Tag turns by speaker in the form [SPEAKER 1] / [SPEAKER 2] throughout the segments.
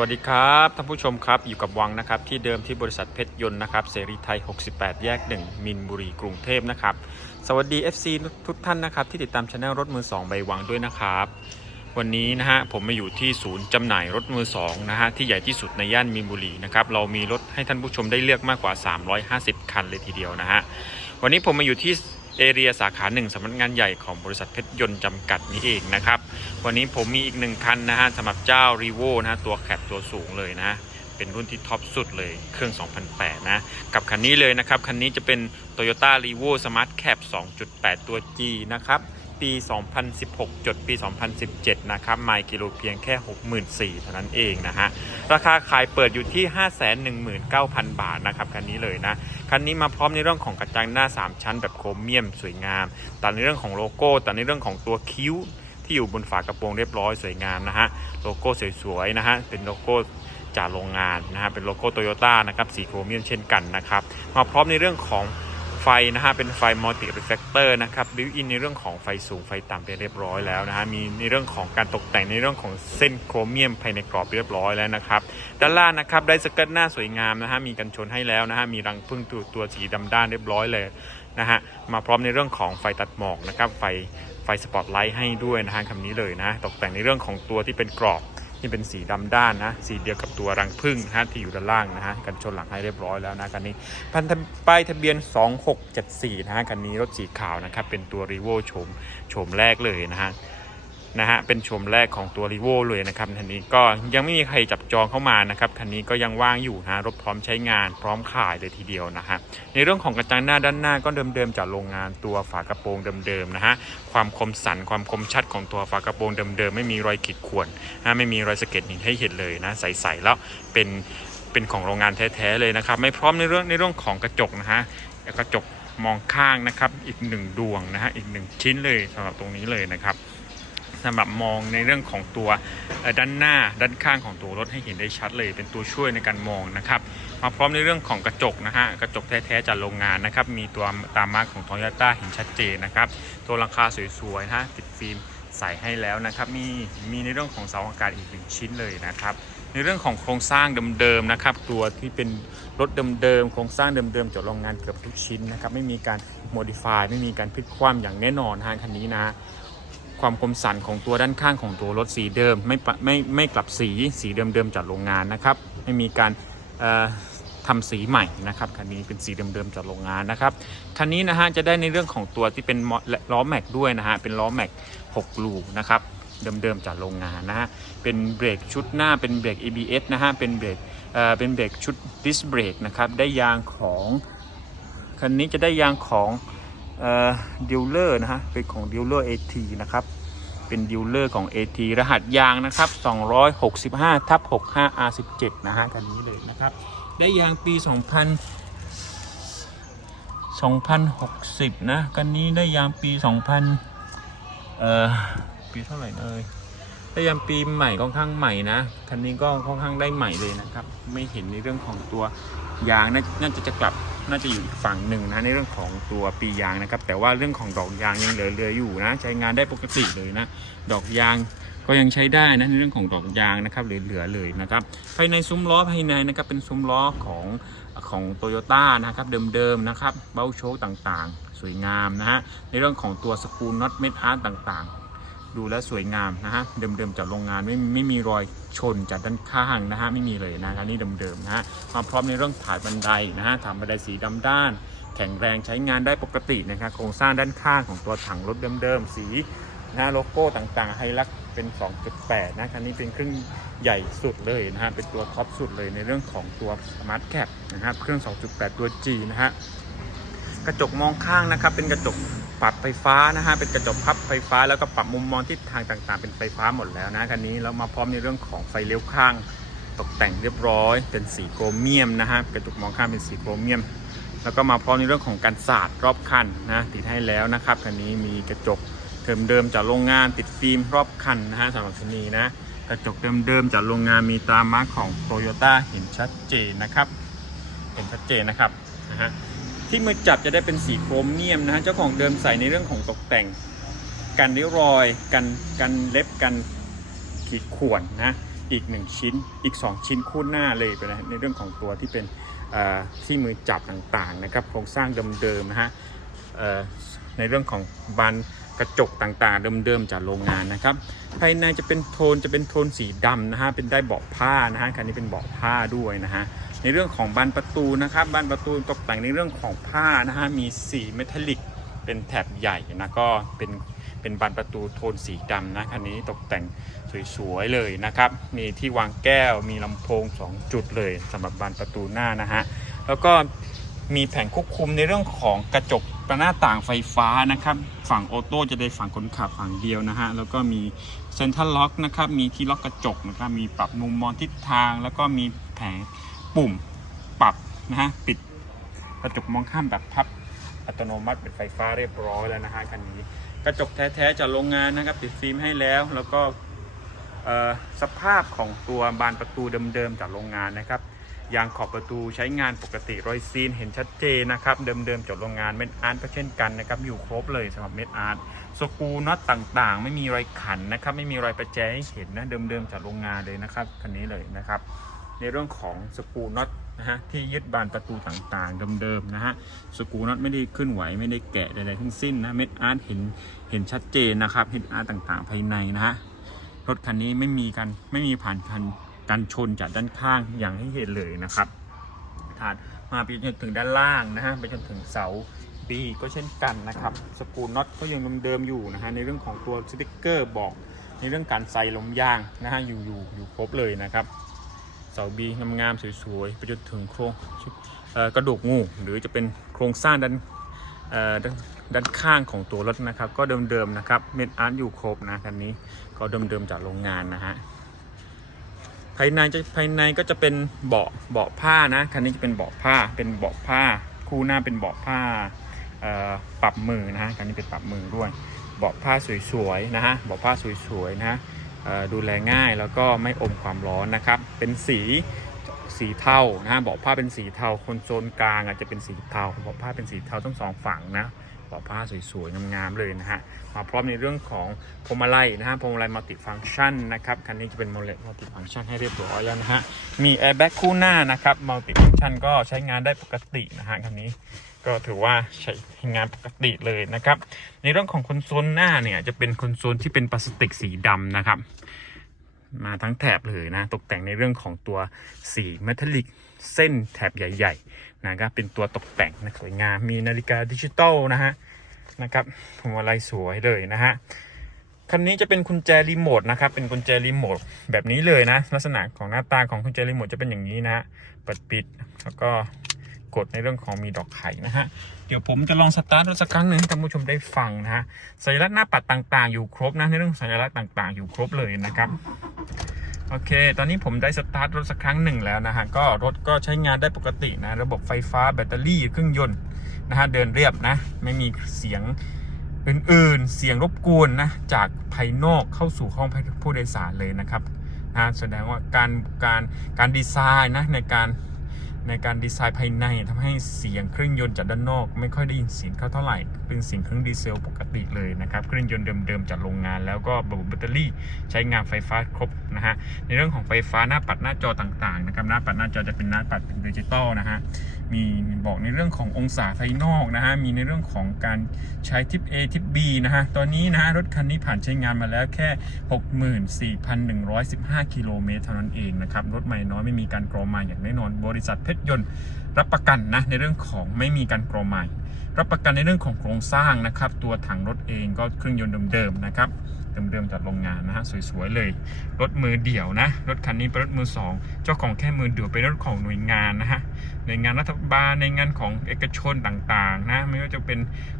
[SPEAKER 1] วัสดีครับท่านผู้ชมครับอยู่กับวังนะครับที่เดิมที่บริษัทเพชรยนต์นะครับเสรีไทย 68 แยก 1 มินบุรีกรุงเทพนะครับสวัสดี FC ทุกท่านนะครับที่ติดตามช anel รถมือ 2 ใบวังด้วยนะครับ วันนี้นะฮะผมมาอยู่ที่ศูนย์จำหน่ายรถมือ2นะฮะที่ใหญ่ที่สุดในย่านมีนบุรีนะครับเรามีรถให้ท่านผู้ชมได้เลือกมากกว่า 350 คันเลยทีเดียวนะฮะวันนี้ผมมาอยู่ที่ เอเรียสาขาหนึ่งสำนักงานใหญ่ของบริษัทเพชรยนต์จำกัดนี้เองนะครับ วันนี้ผมมีอีกหนึ่งคันนะฮะสำหรับเจ้ารีโวนะฮะตัวแคปตัวสูงเลยนะเป็นรุ่นที่ท็อปสุดเลยเครื่อง 2008 นะ กับคันนี้เลยนะครับ คันนี้จะเป็น Toyota r e v o Smart Cap 2.8 ตัว G นะครับ ปี 2016 จดปี 2017 นะครับไมล์กิโลเพียงแค่ 64,000เท่านั้นเองนะฮะ ราคาขายเปิดอยู่ที่ 519,000 บาทนะครับคันนี้เลยนะ คันนี้มาพร้อมในเรื่องของกระจังหน้า 3 ชั้นแบบโครเมียม สวยงาม ตัดในเรื่องของโลโก้ ตัดในเรื่องของตัวคิ้ว ที่อยู่บนฝากระโปรงเรียบร้อยสวยงามนะฮะ โลโก้สวยๆนะฮะ เป็นโลโก้จากโรงงานนะฮะ เป็นโลโก้โตโยต้านะครับ สีโครเมียมเช่นกันนะครับ มาพร้อมในเรื่องของ ไฟนะฮะเป็นไฟมัลติรีเฟกเตอร์นะครับบิวอินในเรื่องของไฟสูงไฟต่ำเป็นเรียบร้อยแล้วนะฮะมีในเรื่องของการตกแต่งในเรื่องของเส้นโครเมียมภายในกรอบเรียบร้อยแล้วนะครับด้านล่างนะครับได้สเกิร์ตหน้าสวยงามนะฮะมีกันชนให้แล้วนะฮะมีรังพึ่งตัวตัวสีดำด้านเรียบร้อยเลยนะฮะมาพร้อมในเรื่องของไฟตัดหมอกนะครับไฟไฟสปอตไลท์ให้ด้วยนะฮะคำนี้เลยนะตกแต่งในเรื่องของตัวที่เป็นกรอบ ที่เป็นสีดำด้านนะ สีเดียวกับตัวรังผึ้งนะฮะที่อยู่ด้านล่างนะฮะกันชนหลังให้เรียบร้อยแล้วนะคันนี้พันป้ายทะเบียน 2674นะฮะคันนี้รถสีขาวนะครับเป็นตัวรีโวโฉมโฉมแรกเลยนะฮะ นะฮะเป็นชมแรกของตัวรีโวเลยนะครับคันนี้ก็ยังไม่มีใครจับจองเข้ามานะครับคันนี้ก็ยังว่างอยู่นะรถพร้อมใช้งานพร้อมขายเลยทีเดียวนะฮะในเรื่องของกระจังหน้าด้านหน้าก็เดิมๆจากโรงงานตัวฝากระโปรงเดิมๆนะฮะความคมสันความคมชัดของตัวฝากระโปรงเดิมๆไม่มีรอยขีดข่วนนะไม่มีรอยสะเก็ดหินให้เห็นเลยนะใสๆแล้วเป็นเป็นของโรงงานแท้ๆเลยนะครับไม่พร้อมในเรื่องในเรื่องของกระจกนะฮะกระจกมองข้างนะครับอีกหนึ่งดวงนะฮะอีกหนึ่งชิ้นเลยสำหรับตรงนี้เลยนะครับ สำหรับมองในเรื่องของตัวด้านหน้าด้านข้างของตัวรถให้เห็นได้ชัดเลย เป็นตัวช่วยในการมองนะครับมาพร้อมในเรื่องของกระจกนะฮะกระจกแท้ๆจากโรงงานนะครับมีตัวตามมาร์กของ t o y ยต้เห็นชัดเจนนะครับตัวหลังคาสวยๆนะฮะติดฟิล์มใส่ให้แล้วนะครับมีมีในเรื่องของเสาอากาศอีกหนึ่งชิ้นเลยนะครับในเรื่องของโครงสร้างเดิมๆนะครับตัวที่เป็นรถเดิมๆโครงสร้างเดิมๆจากโรงงานเกือบทุกชิ้นนะครับไม่มีการโมดิฟายไม่มีการพลิกคว่ำอย่างแน่นอนฮะคันนี้นะ ความคมสันของตัวด้านข้างของตัวรถสีเดิม ไม่ไม่ไม่กลับสีสีเดิมๆจากโรงงานนะครับไม่มีการเอ่อทำสีใหม่นะครับคันนี้เป็นสีเดิมๆจากโรงงานนะครับคันนี้นะฮะจะได้ในเรื่องของตัวที่เป็นล้อแม็กด้วยนะฮะเป็นล้อแม็ก6ลูกนะครับเดิมๆจากโรงงานนะฮะเป็นเบรกชุดหน้าเป็นเบรก ABS นะฮะเป็นเบรกเอ่อเป็นเบรกชุดดิสเบรกนะครับได้ยางของคันนี้จะได้ยางของ ดิลเลอร์นะฮะเป็นของดิลเลอร์ AT นะครับเป็นดิลเลอร์ของ AT รหัสยางนะครับ 265ทับ65 R17 นะฮะคันนี้เลยนะครับ ได้ยางปี 2000 2060 นะคันนี้ได้ยางปี 2000 เอ่อ ปีเท่าไหร่เอ่ยได้ยางปีใหม่ค่อนข้างใหม่นะ คันนี้ก็ค่อนข้างได้ใหม่เลยนะครับ ไม่เห็นในเรื่องของตัว ยางน่าจะจะกลับน่าจะอยู่อีกฝั่งหนึ่งนะในเรื่องของตัวปียางนะครับ แต่ว่าเรื่องของดอกยางยังเหลือๆอยู่นะ ใช้งานได้ปกติเลยนะ ดอกยางก็ยังใช้ได้นะในเรื่องของดอกยางนะครับเหลือๆเลยนะครับภายในซุ้มล้อภายในนะครับเป็นซุ้มล้อของของโตโยต้านะครับเดิมๆนะครับเบ้าโชคต่างๆ สวยงามนะฮะในเรื่องของตัวสกรูน็อตเม็ดอาร์ตต่างๆ ดูแลวสวยงามนะฮะ เดิมๆจากโรงงานไม่ไม่มีรอยชนจากด้านข้างนะฮะไม่มีเลยนะอันนี้เดิมๆนะฮะมาพร้อมในเรื่องถาดบันไดนะฮะถาดบันไดสีดำด้าน แข็งแรงใช้งานได้ปกตินะครับโครงสร้างด้านข้างของตัวถังรถเดิมๆสีนะโลโก้ต่างๆไฮลักเป็น 2.8 นะคันนี้เป็นเครื่องใหญ่สุดเลยนะฮะเป็นตัวท็อปสุดเลยในเรื่องของตัว Smart Cap นะครับเครื่อง 2.8 ตัว G นะฮะ กระจกมองข้างนะครับ เป็นกระจกปรับไฟฟ้านะฮะเป็นกระจกพับไฟฟ้าแล้วก็ปรับมุมมองทิศทางต่างๆ เป็นไฟฟ้าหมดแล้วนะคันนี้แล้วมาพร้อมในเรื่องของไฟเลี้ยวข้าง ตกแต่งเรียบร้อย เป็นสีโครเมียมนะฮะกระจกมองข้างเป็นสีโครเมียม แล้วก็มาพร้อมในเรื่องของการสาดรอบคันนะติดให้แล้วนะครับคันนี้มีกระจกเดิมๆจากโรงงานติดฟิล์มรอบคันนะฮะสำหรับคันนี้นะกระจกเดิมๆจากโรงงานมีตรามาร์คของโตโยต้าเห็นชัดเจนนะครับ เห็นชัดเจนนะครับนะฮะ ที่มือจับจะได้เป็นสีโครเมียมนะฮะเจ้าของเดิมใส่ในเรื่องของตกแต่ง กันริ้วรอย กันกันเล็บกันขีดข่วนนะอีก 1 ชิ้นอีก 2 ชิ้นคู่หน้าเลยไปนะในเรื่องของตัวที่เป็นที่มือจับต่างๆนะครับโครงสร้างเดิมๆนะฮะในเรื่องของบานกระจกต่างๆ เดิมๆจากโรงงานนะครับ ภายในจะเป็นโทนจะเป็นโทนสีดำนะฮะเป็นได้เบาะผ้านะฮะคันนี้เป็นเบาะผ้าด้วยนะฮะ ในเรื่องของบานประตูนะครับบานประตูตกแต่งในเรื่องของผ้านะฮะมีสีเมทัลลิกเป็นแถบใหญ่นะก็เป็นเป็นบานประตูโทนสีดำนะคันนี้ตกแต่งสวยๆเลยนะครับ มีที่วางแก้วมีลำโพง 2 จุดเลยสำหรับบานประตูหน้านะฮะแล้วก็มีแผงควบคุมในเรื่องของกระจกหน้าต่างไฟฟ้านะครับ ฝั่งออโต้จะได้ฝั่งคนขับฝั่งเดียวนะฮะ แล้วก็มีเซ็นทรัลล็อกนะครับ มีที่ล็อกกระจกนะครับ มีปรับมุมมองทิศทาง แล้วก็มีแผง ปุ่มปรับนะฮะปิดกระจกมองข้ามแบบพับอัตโนมัติเป็นไฟฟ้าเรียบร้อยแล้วนะฮะคันนี้ กระจกแท้ๆจากโรงงานนะครับติดฟิล์มให้แล้ว แล้วก็สภาพของตัวบานประตูเดิมๆจากโรงงานนะครับยางขอบประตูใช้งานปกติรอยซีนเห็นชัดเจนนะครับเดิมๆจากโรงงานเม็ดอาร์ตก็เช่นกันนะครับอยู่ครบเลยสำหรับเม็ดอาร์ตสกรูน็อตต่างๆ ไม่มีรอยขันนะครับไม่มีรอยประแจให้เห็นนะเดิมๆจากโรงงานเลยนะครับคันนี้เลยนะครับ ในเรื่องของสกรูน็อตนะฮะที่ยึดบานประตูต่างๆเดิมๆนะฮะสกรูน็อตไม่ได้ขึ้นไหวไม่ได้แกะใดๆทั้งสิ้นนะเม็ดอาร์ตเห็นเห็นชัดเจนนะครับเม็ดอาร์ตต่างๆภายในนะฮะรถคันนี้ไม่มีการไม่มีผ่านคันการชนจากด้านข้างอย่างให้เห็นเลยนะครับถัดมาไปจนถึงด้านล่างนะฮะไปจนถึงเสาบีก็เช่นกันนะครับสกรูน็อตก็ยังเดิมๆอยู่นะฮะในเรื่องของตัวสติ๊กเกอร์บอกในเรื่องการใส่ลมยางนะฮะอยู่อยู่อยู่ครบเลยนะครับ เสาบีงามๆสวยๆไปจนถึงโครงกระดูกงูหรือจะเป็นโครงสร้างด้านด้านด้านข้างของตัวรถนะครับ ก็เดิมๆนะครับเม็ดอาร์ตอยู่ครบนะคันนี้ก็เดิมๆจากโรงงานนะฮะภายในจะภายในก็จะเป็นเบาะเบาะผ้านะคันนี้จะเป็นเบาะผ้าเป็นเบาะผ้า คู่หน้าเป็นเบาะผ้าปรับมือนะฮะคันนี้เป็นปรับมือด้วยเบาะผ้าสวยๆนะฮะเบาะผ้าสวยๆนะฮะ ดูแลง่ายแล้วก็ไม่อมความร้อนนะครับ เป็นสีสีเทานะฮะบาะผ้าเป็นสีเทาคนโซนกลางอาจจะเป็นสีเทาบาะผ้าเป็นสีเทาทั้งสองฝั่งนะบาะผ้าสวยๆงามๆเลยนะฮะมาพร้อมในเรื่องของพวงมาลัยนะฮะพวงมาลัยมัลติฟังก์ชันนะครับคันนี้จะเป็นโมเลมัลติฟังก์ชันให้เรียบร้อยแล้วนะฮะมีแอร์แบ็กคู่หน้านะครับมัลติฟังก์ชันก็ใช้งานได้ปกตินะฮะคันนี้ ก็ถือว่าใช้งานปกติเลยนะครับ ในเรื่องของคอนโซลหน้าเนี่ยจะเป็นคอนโซลที่เป็นพลาสติกสีดำนะครับ มาทั้งแถบเลยนะ ตกแต่งในเรื่องของตัวสีเมทัลลิกเส้นแถบใหญ่ๆนะครับเป็นตัวตกแต่งนะสวยงามมีนาฬิกาดิจิตอลนะฮะนะครับพวงมาลัยสวยเลยนะฮะคันนี้จะเป็นกุญแจรีโมทนะครับ เป็นกุญแจรีโมทแบบนี้เลยนะ ลักษณะของหน้าตาของกุญแจรีโมทจะเป็นอย่างนี้นะฮะเปิดปิดแล้วก็ กดในเรื่องของมีดอกไข่นะฮะ เดี๋ยวผมจะลองสตาร์ทรถสักครั้งหนึ่งให้ท่านผู้ชมได้ฟังนะฮะ สัญลักษณ์หน้าปัดต่างๆ อยู่ครบนะในเรื่องสัญลักษณ์ต่างๆ อยู่ครบเลยนะครับ โอเค ตอนนี้ผมได้สตาร์ทรถสักครั้งหนึ่งแล้วนะฮะ ก็รถก็ใช้งานได้ปกตินะ ระบบไฟฟ้าแบตเตอรี่เครื่องยนต์นะฮะ เดินเรียบนะ ไม่มีเสียงอื่นๆ เสียงรบกวนนะ จากภายนอกเข้าสู่ห้องผู้โดยสารเลยนะครับนะแสดงว่าการการการดีไซน์นะในการ ในการดีไซน์ภายในทำให้เสียงเครื่องยนต์จากด้านนอก ไม่ค่อยได้ยินเสียงเขาเท่าไหร่ เป็นเสียงเครื่องดีเซลปกติเลยนะครับ เครื่องยนต์เดิมๆจากโรงงาน แล้วก็ระบบแบตเตอรี่ใช้งานไฟฟ้าครบนะฮะ ในเรื่องของไฟฟ้าหน้าปัดหน้าจอต่างๆนะครับ หน้าปัดหน้าจอจะเป็นหน้าปัดเป็นดิจิตอลนะฮะ มีบอกในเรื่องขององศาภายนอกนะฮะ มีในเรื่องของการใช้ทิป A ทิป B นะฮะ ตอนนี้นะฮะรถคันนี้ผ่านใช้งานมาแล้วแค่ 64,115 กิโลเมตรเท่านั้นเองนะครับ รถใหม่น้อยไม่มีการกรอใหม่อย่างแน่นอน บริษัทเพชรยนต์รับประกันนะในเรื่องของไม่มีการกรอใหม่รับประกันในเรื่องของโครงสร้างนะครับ ตัวถังรถเองก็เครื่องยนต์เดิมๆนะครับเดิมๆจากโรงงานนะฮะสวยๆเลย รถมือเดี่ยวนะ รถคันนี้เป็นรถมือสองเจ้าของแค่มือเดี่ยวเป็นรถของหน่วยงานนะฮะ หน่วยงานรัฐบาลในงานของเอกชนต่างๆนะไม่ว่าจะเป็น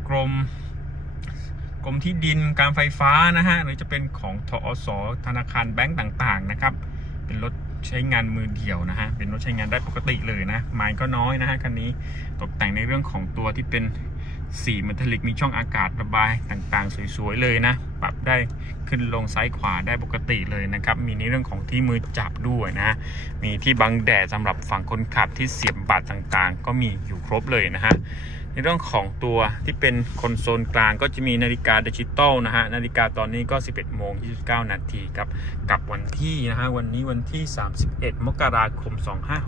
[SPEAKER 1] กรมกรมที่ดินการไฟฟ้านะฮะหรือจะเป็นของทอสธนาคารแบงก์ต่างๆนะครับ เป็นรถใช้งานมือเดียวนะฮะเป็นรถใช้งานได้ปกติเลยนะไม้ก็น้อยนะฮะคันนี้ตกแต่งในเรื่องของตัวที่เป็น สีเมทัลลิกมีช่องอากาศระบายต่างๆ สวยๆเลยนะ ปรับได้ขึ้นลงซ้ายขวาได้ปกติเลยนะครับ มีในเรื่องของที่มือจับด้วยนะ มีที่บังแดดสำหรับฝั่งคนขับที่เสียบบัตรต่างๆ ก็มีอยู่ครบเลยนะฮะ ในเรื่องของตัวที่เป็นคอนโซลกลางก็จะมีนาฬิกาดิจิตอลนะฮะนาฬิกาตอนนี้ก็ 11โมง29 นาทีครับกับวันที่นะฮะวันนี้วันที่ 31 มกราคม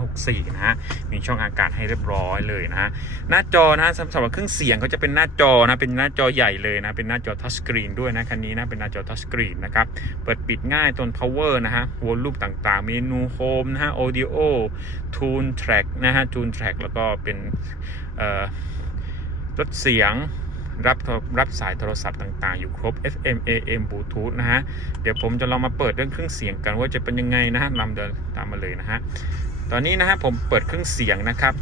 [SPEAKER 1] 2564 นะฮะมีช่องอากาศให้เรียบร้อยเลยนะฮะหน้าจอนะฮะสำหรับเครื่องเสียงก็จะเป็นหน้าจอนะเป็นหน้าจอใหญ่เลยนะเป็นหน้าจอทัชสกรีนด้วยนะคันนี้นะเป็นหน้าจอทัชสกรีนนะครับเปิดปิดง่ายตัว power นะฮะวอลลุ่มต่างๆ เมนูโฮมนะฮะ audio tune track นะฮะ tune track แล้วก็เป็นเอ่อ ลดเสียงรับรับสายโทรศัพท์ต่างๆ อยู่ครบ FM AM Bluetooth นะฮะ เดี๋ยวผมจะลองมาเปิดเรื่องเครื่องเสียงกันว่าจะเป็นยังไงนะฮะลำเดินตามมาเลยนะฮะ ตอนนี้นะฮะผมเปิดเครื่องเสียงนะครับ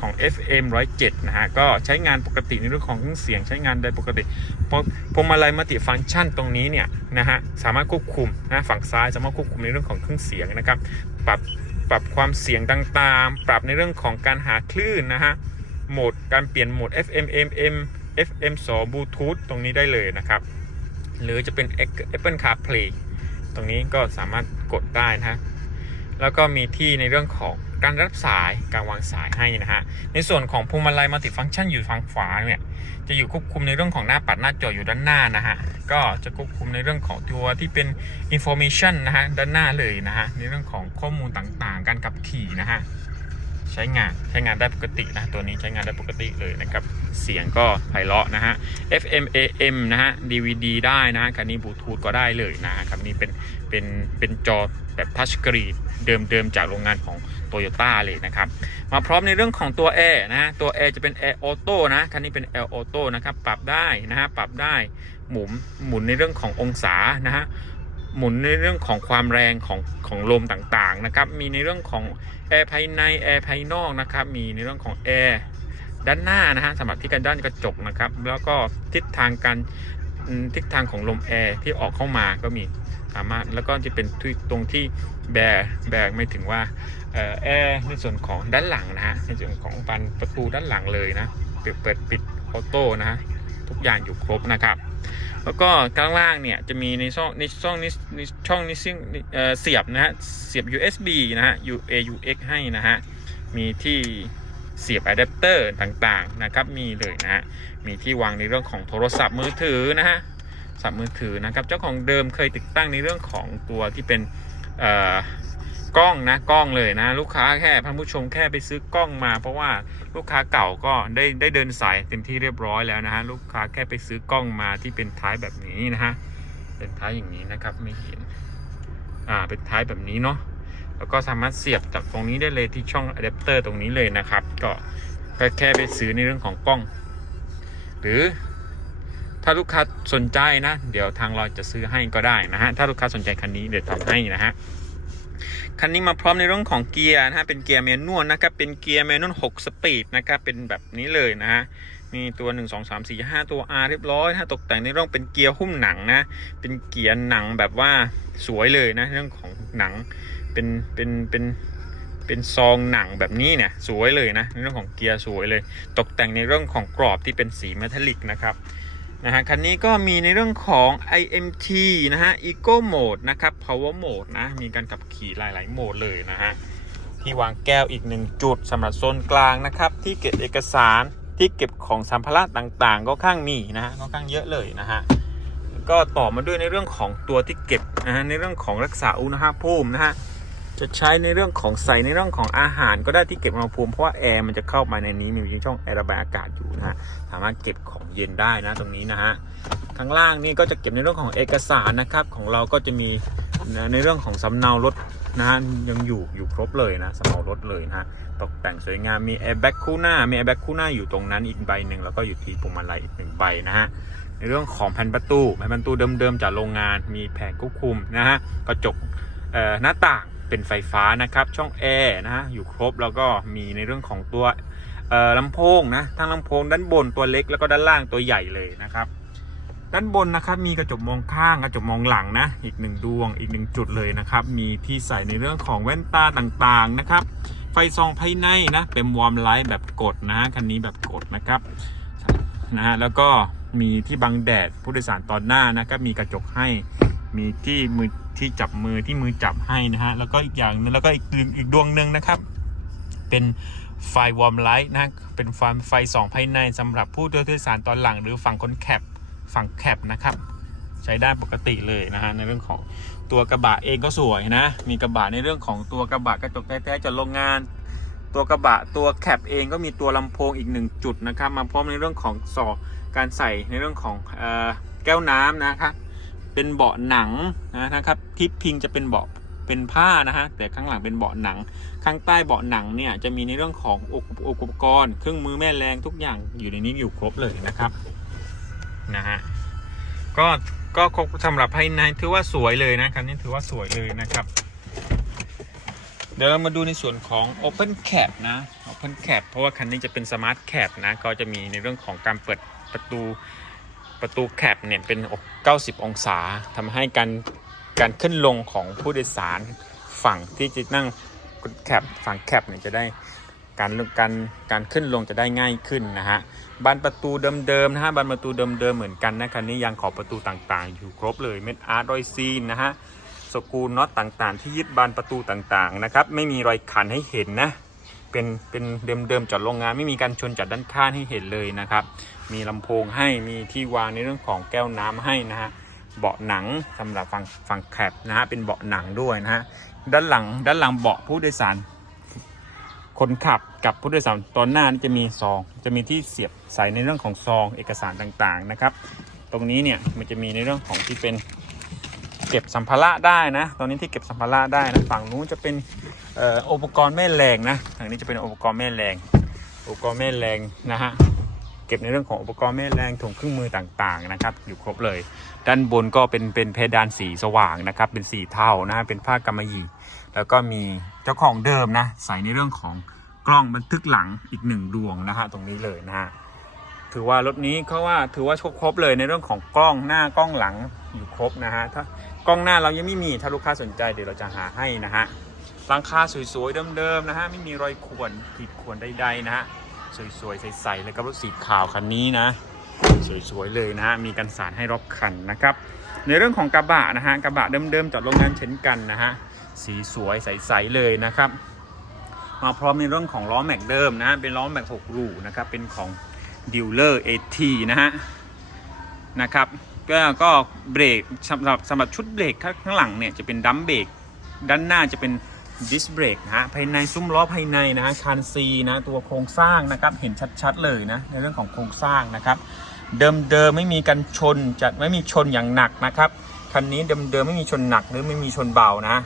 [SPEAKER 1] ของ FM 107 นะฮะ ก็ใช้งานปกติในเรื่องของเครื่องเสียงใช้งานได้ปกติพอพวงมาลัยมัลติฟังก์ชันตรงนี้เนี่ยนะฮะสามารถควบคุมนะฝั่งซ้ายสามารถควบคุมในเรื่องของเครื่องเสียงนะครับ ปรับปรับความเสียงต่างๆ ปรับในเรื่องของการหาคลื่นนะฮะ โหมดการเปลี่ยนโหมด FM AM FM 2 Bluetooth ตรงนี้ได้เลยนะครับ หรือจะเป็น Apple CarPlay ตรงนี้ก็สามารถกดได้นะแล้วก็มีที่ในเรื่องของการรับสายการวางสายให้นะฮะ ในส่วนของพวงมาลัยมัลติฟังก์ชันอยู่ฝั่งขวาเนี่ย จะอยู่ควบคุมในเรื่องของหน้าปัดหน้าจออยู่ด้านหน้านะฮะ ก็จะควบคุมในเรื่องของตัวที่เป็น information นะฮะ ด้านหน้าเลยนะฮะ ในเรื่องของข้อมูลต่างๆ การขับขี่นะฮะ ใช้งานใช้งานได้ปกตินะตัวนี้ใช้งานได้ปกติเลยนะครับเสียงก็ไพเราะนะฮะ FM AM นะฮะ DVD ได้นะคันนี้บลูทูธก็ได้เลยนะครับนี่เป็นเป็นเป็นจอแบบทัชสกรีนเดิมๆจากโรงงานของโตโยต้าเลยนะครับ มาพร้อมในเรื่องของตัวแอร์นะฮะตัวแอร์จะเป็นแอร์ออโต้นะคันนี้เป็นแอร์ออโต้นะครับปรับได้นะฮะปรับได้หมุนหมุนในเรื่องขององศานะฮะ หมุนในเรื่องของความแรงของของลมต่างๆนะครับ มีในเรื่องของแอร์ภายในแอร์ภายนอกนะครับ มีในเรื่องของแอร์ด้านหน้านะฮะสำหรับที่กันด้านกระจกนะครับ แล้วก็ทิศทางการทิศทางของลมแอร์ที่ออกเข้ามาก็มีสามารถแล้วก็จะเป็นที่ตรงที่แบร์แบร์ไม่ถึงว่าแอร์ในส่วนของด้านหลังนะฮะในส่วนของบานประตูด้านหลังเลยนะเปิดเปิดปิดออโต้นะฮะ ทุกอย่างอยู่ครบนะครับ แล้วก็ข้างล่างเนี่ยจะมีในช่องในช่องนี้ในช่องนี้ซึ่งเสียบนะฮะเสียบ USB นะฮะ U AUX ให้นะฮะมีที่เสียบอะแดปเตอร์ต่างๆนะครับมีเลยนะฮะมีที่วางในเรื่องของโทรศัพท์มือถือนะฮะโทรศัพท์มือถือนะครับเจ้าของเดิมเคยติดตั้งในเรื่องของตัวที่เป็นเอ่อ กล้องนะกล้องเลยนะ ลูกค้าแค่ท่านผู้ชมแค่ไปซื้อกล้องมา เพราะว่าลูกค้าเก่าก็ได้ได้เดินสายเต็มที่เรียบร้อยแล้วนะฮะลูกค้าแค่ไปซื้อกล้องมาที่เป็นท้ายแบบนี้นะฮะเป็นท้ายอย่างนี้นะครับไม่เห็นอ่าเป็นท้ายแบบนี้เนาะแล้วก็สามารถเสียบจากตรงนี้ได้เลยที่ช่องอะแดปเตอร์ตรงนี้เลยนะครับก็ก็แค่ไปซื้อในเรื่องของกล้อง หรือถ้าลูกค้าสนใจนะ เดี๋ยวทางเราจะซื้อให้ก็ได้นะฮะถ้าลูกค้าสนใจคันนี้เดี๋ยวทำให้นะฮะ คันนี้มาพร้อมในเรื่องของเกียร์นะฮะเป็นเกียร์แมนนวลนะครับเป็นเกียร์แมนนวล6สปีดนะครับเป็นแบบนี้เลยนะฮะมีตัว 1 2 3 4 5 ตัว R เรียบร้อยนะตกแต่งในเรื่องเป็นเกียร์หุ้มหนังนะ เป็นเกียร์หนังแบบว่าสวยเลยนะเรื่องของหนังเป็นเป็นเป็นเป็นซองหนังแบบนี้เนี่ยสวยเลยนะในเรื่องของเกียร์สวยเลย ตกแต่งในเรื่องของกรอบที่เป็นสีเมทัลลิกนะครับ นะฮะคันนี้ก็มีในเรื่องของ IMT นะฮะ Eco Mode นะครับ Power Mode นะ มีการขับขี่หลาย ๆ โหมดเลยนะฮะ ที่วางแก้วอีกหนึ่งจุดสำหรับโซนกลางนะครับ ที่เก็บเอกสารที่เก็บของสัมภาระต่างๆ ก็ข้างมีนะฮะก็ข้างเยอะเลยนะฮะก็ต่อมาด้วยในเรื่องของตัวที่เก็บนะฮะในเรื่องของรักษาอุณหภูมินะฮะ จะใช้ในเรื่องของใส่ในเรื่องของอาหารก็ได้ที่เก็บอุณหภูมิเพราะว่าแอร์มันจะเข้ามาในนี้มีช่องแอร์ระบายอากาศอยู่นะฮะสามารถเก็บของเย็นได้นะตรงนี้นะฮะข้างล่างนี่ก็จะเก็บในเรื่องของเอกสารนะครับของเราก็จะมีในเรื่องของสำเนารถนะฮะยังอยู่อยู่ครบเลยนะสำเนารถเลยนะฮะตกแต่งสวยงามมีแอร์แบ็กคู่หน้ามีแอร์แบ็กคู่หน้าอยู่ตรงนั้นอีกใบหนึ่งแล้วก็อยู่ที่พวงมาลัยอีกหนึ่งใบนะฮะในเรื่องของแผ่นประตูแผ่นประตูเดิมๆจากโรงงานมีแผงควบคุมนะฮะกระจกหน้าต่าง เป็นไฟฟ้านะครับ ช่องแอร์นะฮะอยู่ครบแล้วก็มีในเรื่องของตัวลำโพงนะทั้งลำโพงด้านบนตัวเล็กแล้วก็ด้านล่างตัวใหญ่เลยนะครับ ด้านบนนะครับมีกระจกมองข้างกระจกมองหลังนะ อีกหนึ่งดวงอีกหนึ่งจุดเลยนะครับ มีที่ใส่ในเรื่องของแว่นตาต่างๆนะครับ ไฟส่องภายในนะเป็นวอร์มไลท์แบบกดนะฮะคันนี้แบบกดนะครับนะฮะแล้วก็มีที่บังแดดผู้โดยสารตอนหน้านะครับมีกระจกให้มีที่มือ ที่จับมือที่มือจับให้นะฮะแล้วก็อีกอย่างนึงแล้วก็อีกอีกดวงหนึ่งนะครับ เป็นไฟวอร์มไลท์นะเป็นไฟไฟสองภายในสำหรับผู้โดยสารตอนหลัง หรือฝั่งคนแคปฝั่งแคปนะครับ ใช้ได้ปกติเลยนะฮะในเรื่องของตัวกระบะเองก็สวยนะ มีกระบะในเรื่องของตัวกระบะกระจกแท้ๆจากโรงงานตัวกระบะตัวแคปเองก็มีตัวลำโพงอีกหนึ่งจุดนะครับ มาพร้อมในเรื่องของสอการใส่ในเรื่องของออแก้วน้ำนะครับ เป็นเบาะหนังนะนะครับทิปพิงจะเป็นเบาะเป็นผ้านะฮะแต่ข้างหลังเป็นเบาะหนัง ข้างใต้เบาะหนังเนี่ยจะมีในเรื่องของอุปอุปกรณ์ เครื่องมือแม่แรงทุกอย่างอยู่ในนี้อยู่ครบเลยนะครับนะฮะก็ก็ครบสำหรับภายในถือว่าสวยเลยนะคันนี้ถือว่าสวยเลยนะครับ เดี๋ยวเรามาดูในส่วนของ Open Cap นะ Open Cap เพราะว่าคันนี้จะเป็น Smart Cap นะก็จะมีในเรื่องของการเปิดประตู ประตูแคปเนี่ยเป็น 90 องศาทำให้การการขึ้นลงของผู้โดยสารฝั่งที่จะนั่งแคปฝั่งแคปเนี่ยจะได้การการการขึ้นลงจะได้ง่ายขึ้นนะฮะบานประตูเดิมๆนะฮะบานประตูเดิมๆเหมือนกันนะคันนี้ยางขอบประตูต่างๆ อยู่ครบเลยเม็ดอาร์ตรอยซีนนะฮะสกรูน็อตต่างๆ ที่ยึดบานประตูต่างๆนะครับไม่มีรอยขันให้เห็นนะ เป็นเป็นเดิมๆจากโรงงานไม่มีการชนจากด้านข้างให้เห็นเลยนะครับ มีลำโพงให้มีที่วางในเรื่องของแก้วน้ำให้นะฮะเบาะหนังสำหรับฝั่งฝั่งแคบนะฮะเป็นเบาะหนังด้วยนะฮะด้านหลังด้านหลังเบาะผู้โดยสาร คนขับกับผู้โดยสารตอนหน้านี่จะมีซอง จะมีที่เสียบใส่ในเรื่องของซองเอกสารต่างๆนะครับ ตรงนี้เนี่ยมันจะมีในเรื่องของที่เป็น เก็บสัมภาระได้นะ ตอนนี้ที่เก็บสัมภาระได้นะ ฝั่งนู้นจะเป็นอุปกรณ์แม่แรงนะฝั่งนี้จะเป็นอุปกรณ์แม่แรง อุปกรณ์แม่แรงนะฮะ เก็บในเรื่องของอุปกรณ์แม่แรงถุงเครื่องมือต่างๆนะครับ อยู่ครบเลย ด้านบนก็เป็นเป็นเพดานสีสว่างนะครับ เป็นสีเทานะฮะ เป็นผ้ากำมะหยี่ แล้วก็มีเจ้าของเดิมนะ ใส่ในเรื่องของกล้องบันทึกหลังอีกหนึ่งดวงนะฮะตรงนี้เลยนะฮะถือว่ารถนี้เขาว่าถือว่าครบเลยในเรื่องของกล้องหน้ากล้องหลังอยู่ครบนะฮะถ้า กล้องหน้าเรายังไม่มีถ้าลูกค้าสนใจเดี๋ยวเราจะหาให้นะฮะหลังคาสวยๆเดิมๆนะฮะไม่มีรอยข่วนขีดข่วนใดๆนะฮะสวยๆใสๆเลยกับรถสีขาวคันนี้นะ สวยๆเลยนะฮะมีกันสารให้รอบคันนะครับในเรื่องของกระบะนะฮะกระบะเดิมๆจากโรงงานเช่นกันนะฮะสีสวยใสๆเลยนะครับ มาพร้อมในเรื่องของล้อแม็กเดิมนะฮะเป็นล้อแม็ก6รูนะครับเป็นของดิวเลอร์เอทีนะฮะนะครับ ก็ก็เบรกสำหรับสำหรับชุดเบรกข้างหลังเนี่ยจะเป็นดัมเบรกด้านหน้าจะเป็นดิสเบรกนะฮะภายในซุ้มล้อภายในนะฮะคานซีนะตัวโครงสร้างนะครับเห็นชัดๆเลยนะในเรื่องของโครงสร้างนะครับ เดิมๆไม่มีการชนจะไม่มีชนอย่างหนักนะครับคันนี้เดิมๆไม่มีชนหนักหรือไม่มีชนเบานะ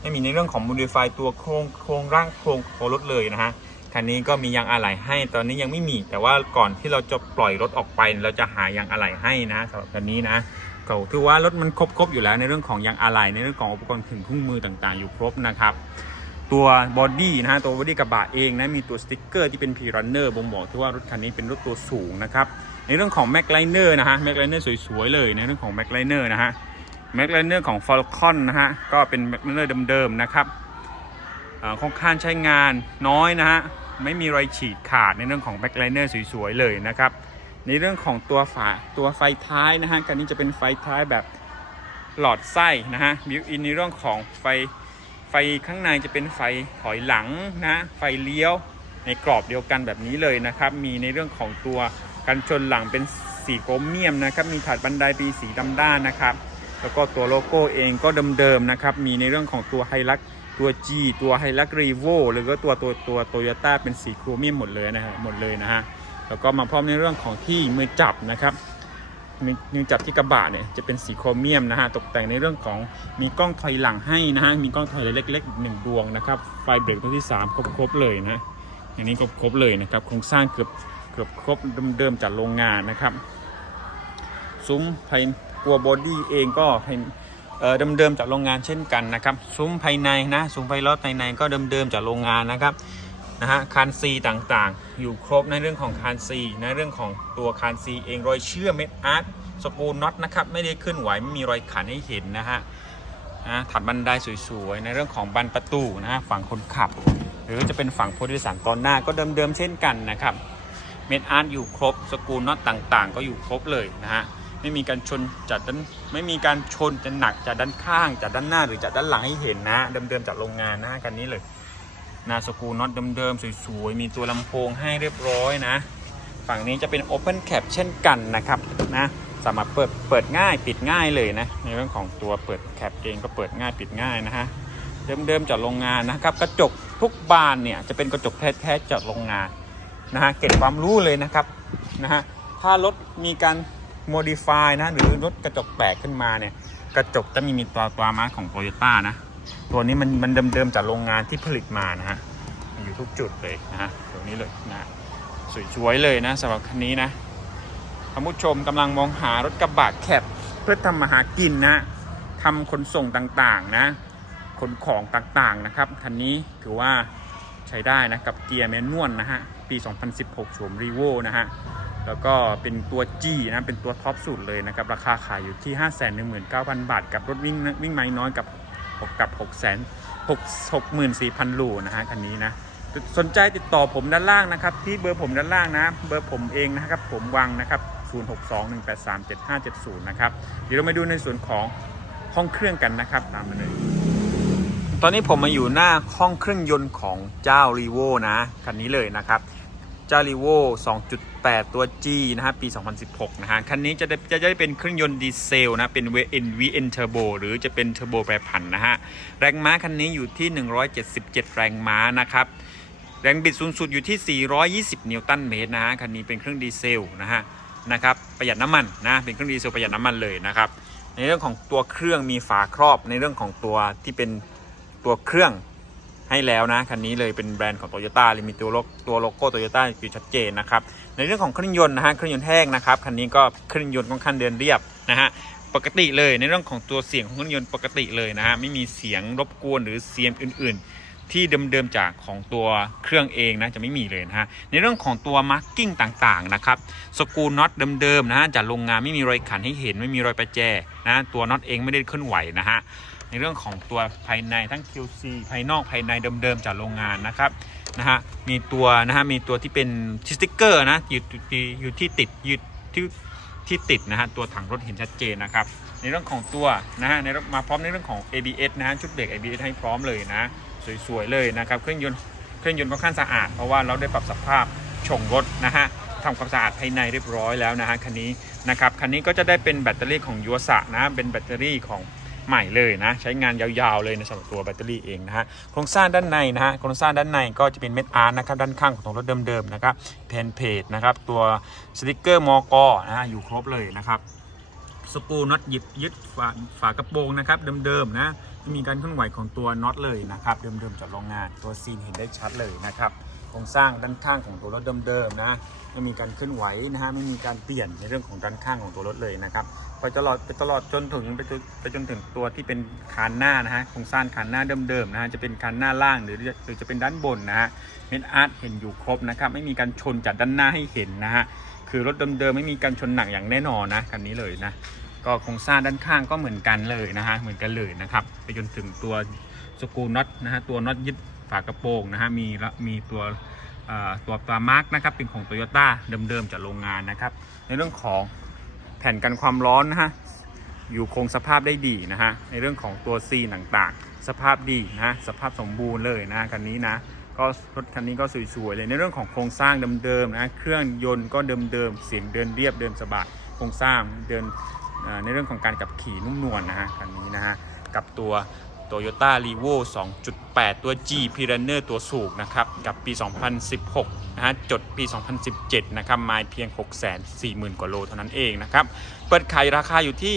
[SPEAKER 1] ไม่มีในเรื่องของ modify ตัวโครงโครงร่างโครงของรถเลยนะฮะ คันนี้ก็มียางอะไหล่ให้ ตอนนี้ยังไม่มี แต่ว่าก่อนที่เราจะปล่อยรถออกไป เราจะหายางอะไหล่ให้นะสำหรับคันนี้นะก็ถือว่ารถมันครบๆอยู่แล้วในเรื่องของยางอะไหล่ในเรื่องของอุปกรณ์ถึงเครื่องมือต่างๆ อยู่ครบนะครับ ตัวบอดี้นะฮะตัวบอดี้กระบะเองนะมีตัวสติ๊กเกอร์ที่เป็นพีรันเนอร์บ่งบอกที่ว่ารถคันนี้เป็นรถตัวสูงนะครับในเรื่องของแม็กไลเนอร์นะฮะแม็กไลเนอร์สวยๆเลยในเรื่องของแม็กไลเนอร์นะฮะแม็กไลเนอร์ของ Falcon นะฮะก็เป็นแม็กไลเนอร์เดิมๆนะครับอ่าค่อนข้างใช้งานน้อยนะฮะ ไม่มีรอยฉีดขาดในเรื่องของแบ็คไลเนอร์สวยๆเลยนะครับ ในเรื่องของตัวฝาตัวไฟท้ายนะฮะกันนี้จะเป็นไฟท้ายแบบหลอดไส้นะฮะบิวอินในเรื่องของไฟไฟข้างในจะเป็นไฟถอยหลังนะไฟเลี้ยวในกรอบเดียวกันแบบนี้เลยนะครับ มีในเรื่องของตัวกันชนหลังเป็นสีโครเมียมนะครับมีถาดบันไดปีสีดำด้านนะครับ แล้วก็ตัวโลโก้เองก็เดิมๆนะครับ มีในเรื่องของตัวไฮลัก ตัว G ตัวไฮลักรีโวหรือก็ตัวตัวตัวโตโยต้าเป็นสีโครเมียมหมดเลยนะฮะหมดเลยนะฮะแล้วก็มาพร้อมในเรื่องของที่มือจับนะครับมือจับที่กระบะเนี่ยจะเป็นสีโครเมียมนะฮะตกแต่งในเรื่องของมีกล้องถอยหลังให้นะฮะมีกล้องถอยเล็กๆอีกหนึ่งดวงนะครับไฟเบรกตัวที่ 3 ครบๆเลยนะอย่างนี้ครบๆเลยนะครับโครงสร้างเกือบเกือบครบเดิมๆจากโรงงานนะครับซุ้มภายตัวบอดี้เองก็ให้ เดิมๆจากโรงงานเช่นกันนะครับซุ้มภายในนะซุ้มไฟล้อภายในก็เดิมๆจากโรงงานนะครับนะฮะคานซีต่างๆ อยู่ครบในเรื่องของคานซีในเรื่องของตัวคานซีเองรอยเชื่อมเม็ดอาร์ตสกูน็อตนะครับไม่ได้ขึ้นไหวไม่มีรอยขันให้เห็นนะฮะนะถัดบันไดสวยๆ ในเรื่องของบันประตูนะฮะฝั่งคนขับ หรือจะเป็นฝั่งผู้โดยสารตอนหน้าก็เดิมๆเช่นกันนะครับเม็ดอาร์ตอยู่ครบสกูน็อตต่างๆ ก็อยู่ครบเลยนะฮะไม่มีการชนจากด้าน ไม่มีการชนจะหนักจากด้านข้างจากด้านหน้าหรือจากด้านหลังให้เห็นนะ เดิมๆจากโรงงานนะฮะคันนี้เลยนาสกูน็อตเดิมๆสวยๆ มีตัวลำโพงให้เรียบร้อยนะ ฝั่งนี้จะเป็น Open Cap เช่นกันนะครับนะสามารถเปิดเปิดง่ายปิดง่ายเลยนะ ในเรื่องของตัวเปิดแคปเองก็เปิดง่ายปิดง่ายนะฮะเดิมๆจากโรงงานนะครับกระจกทุกบานเนี่ยจะเป็นกระจกแท้ๆจากโรงงานนะฮะเก็บความรู้เลยนะครับนะฮะถ้ารถมีการ modify นะ หรือรถกระจกแตกขึ้นมาเนี่ย กระจกจะมีมีตัวตัวมาร์คของ Toyota นะ ตัวนี้มันมันเดิมๆจากโรงงานที่ผลิตมานะฮะอยู่ทุกจุดเลยนะฮะตรงนี้เลยนะสวยๆเลยนะสำหรับคันนี้นะท่านผู้ชมกำลังมองหารถกระบะแคปเพื่อทำมาหากินนะทำขนส่งต่างๆนะขนของต่างๆนะครับคันนี้ถือว่าใช้ได้นะกับเกียร์แมนนวลนะฮะปี 2016 โฉมรีโวนะฮะ แล้วก็เป็นตัว G นะเป็นตัวท็อปสุดเลยนะครับ ราคาขายอยู่ที่ 519,000 บาท กับรถวิ่งวิ่งไม้น้อยกับกับ 6 6 64,000ลูนะฮะคันนี้นะสนใจติดต่อผมด้านล่างนะครับ ที่เบอร์ผมด้านล่างนะ เบอร์ผมเองนะครับ ผมวังนะครับ 0621837570 นะครับ เดี๋ยวเรามาดูในส่วนของห้องเครื่องกันนะครับ ตามมาเลย ตอนนี้ผมมาอยู่หน้าห้องเครื่องยนต์ของเจ้า r ีโวนะคันนี้เลยนะครับ เจ้า r ีโว2.8 ตัว G นะฮะ ปี 2016 นะฮะ คันนี้จะได้จะได้เป็นเครื่องยนต์ดีเซลนะ เป็น VN Turbo หรือจะเป็นเทอร์โบแปรผันนะฮะ แรงม้าคันนี้อยู่ที่ 177 แรงม้านะครับแรงบิดสูงสุดอยู่ที่ 420 นิวตันเมตรนะฮะ คันนี้เป็นเครื่องดีเซลนะฮะ นะครับ ประหยัดน้ำมันนะ เป็นเครื่องดีเซลประหยัดน้ำมันเลยนะครับ ในเรื่องของตัวเครื่องมีฝาครอบ ในเรื่องของตัวที่เป็นตัวเครื่อง ให้แล้วนะ คันนี้เลยเป็นแบรนด์ของโตโยต้าเลยมีตัวโลโตัวโลโก้โตโยต้าอยู่ชัดเจนนะครับ ในเรื่องของเครื่องยนต์นะฮะเครื่องยนต์แห้งนะครับ คันนี้ก็เครื่องยนต์ค่อนข้างเดินเรียบนะฮะปกติเลยในเรื่องของตัวเสียงของเครื่องยนต์ปกติเลยนะฮะไม่มีเสียงรบกวนหรือเสียงอื่น ๆ ที่เดิมๆจากของตัวเครื่องเองนะจะไม่มีเลยนะฮะในเรื่องของตัวมาร์กิ้งต่างๆนะครับสกรูน็อตเดิมๆนะฮะจากโรงงานไม่มีรอยขันให้เห็นไม่มีรอยประแจนะตัวน็อตเองไม่ได้เคลื่อนไหวนะฮะ ในเรื่องของตัวภายในทั้ง QC ภายนอกภายในเดิมๆจากโรงงานนะครับนะฮะมีตัวนะฮะมีตัวที่เป็นสติ๊กเกอร์นะอยู่อยู่ที่ติดอยู่ที่ที่ติดนะฮะตัวถังรถเห็นชัดเจนนะครับในเรื่องของตัวนะฮะในเรื่องมาพร้อมในเรื่องของ ABS นะฮะชุดเบรก ABS ให้พร้อมเลยนะ สวยๆเลยนะครับเครื่องยนต์เครื่องยนต์ค่อนข้างสะอาดเพราะว่าเราได้ปรับสภาพชงรถนะฮะทำความสะอาดภายในเรียบร้อยแล้วนะฮะคันนี้นะครับคันนี้ก็จะได้เป็นแบตเตอรี่ของยูสะนะเป็นแบตเตอรี่ของ ใหม่เลยนะ ใช้งานยาวๆเลยในสำหรับตัวแบตเตอรี่เองนะฮะโครงสร้างด้านในนะฮะโครงสร้างด้านในก็จะเป็นเม็ดอาร์นะครับด้านข้างของรถเดิมๆนะครับเพนเพจนะครับตัวสติกเกอร์มอกนะฮะอยู่ครบเลยนะครับสกูน็อตหยิบยึดฝาฝากระโปรงนะครับเดิมๆนะไม่มีการเคลื่อนไหวของตัวน็อตเลยนะครับเดิมๆจากโรงงานตัวซีนเห็นได้ชัดเลยนะครับโครงสร้างด้านข้างของตัวรถเดิมๆนะ ไม่มีการเคลื่อนไหวนะฮะไม่มีการเปลี่ยนในเรื่องของด้านข้างของตัวรถเลยนะครับไปตลอดไปตลอดจนถึงไปจนไปจนถึงตัวที่เป็นคานหน้านะฮะโครงสร้างคานหน้าเดิมๆนะฮะจะเป็นคานหน้าล่างหรือหรือจะเป็นด้านบนนะฮะเม็ดอาร์ตเห็นอยู่ครบนะครับไม่มีการชนจากด้านหน้าให้เห็นนะฮะคือรถเดิมๆไม่มีการชนหนักอย่างแน่นอนนะคันนี้เลยนะก็โครงสร้างด้านข้างก็เหมือนกันเลยนะฮะเหมือนกันเลยนะครับไปจนถึงตัวสกรูน็อตนะฮะตัวน็อตยึดฝากระโปรงนะฮะมีละมีตัว ตัวปลามาร์กนะครับเป็นของโตโยต้าเดิมๆจากโรงงานนะครับ ในเรื่องของแผ่นกันความร้อนนะฮะอยู่คงสภาพได้ดีนะฮะในเรื่องของตัวซีต่างๆ สภาพดีนะะสภาพสมบูรณ์เลยนะคันนี้นะก็รถคันนี้ก็สวยๆเลยในเรื่องของโครงสร้างเดิมๆนะเครื่องยนต์ก็เดิมๆเสียงเดินเรียบเดินสบายโครงสร้างเดินในเรื่องของการขับขี่นุ่มนวลนะฮะคันนี้นะฮะกับตัว Toyota r e v o 2.8 ตัว G p i r a n e r ตัวสูงนะครับ กับปี 2016 นะฮะ จดปี 2017 นะครับ มาเพียง 640,000 กว่าโลเท่านั้นเองนะครับ เปิดขายราคาอยู่ที่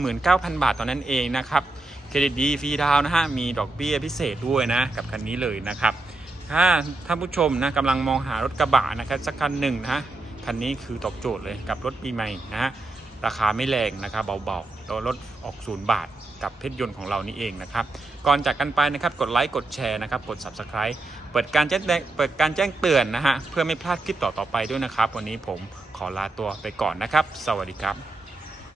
[SPEAKER 1] 519,000 บาทเท่านั้นเองนะครับ เครดิตดีฟรีดาวนะฮะ มีดอกเบี้ยพิเศษด้วยนะ กับคันนี้เลยนะครับ ถ้าท่านผู้ชมนะกำลังมองหารถกระบะนะครับสักคันหนึ่งนะฮะคันนี้คือตอบโจทย์เลยกับรถปีใหม่นะฮะ ราคาไม่แรงนะครับเบาๆตัวลดออกศูนย์บาทกับเพชรยนต์ของเรานี่เองนะครับ ก่อนจากกันไปนะครับกดไลค์กดแชร์นะครับกด subscribe เปิดการแจ้งเปิดการแจ้งเตือนนะฮะเพื่อไม่พลาดคลิปต่อๆไปด้วยนะครับ วันนี้ผมขอลาตัวไปก่อนนะครับ สวัสดีครับ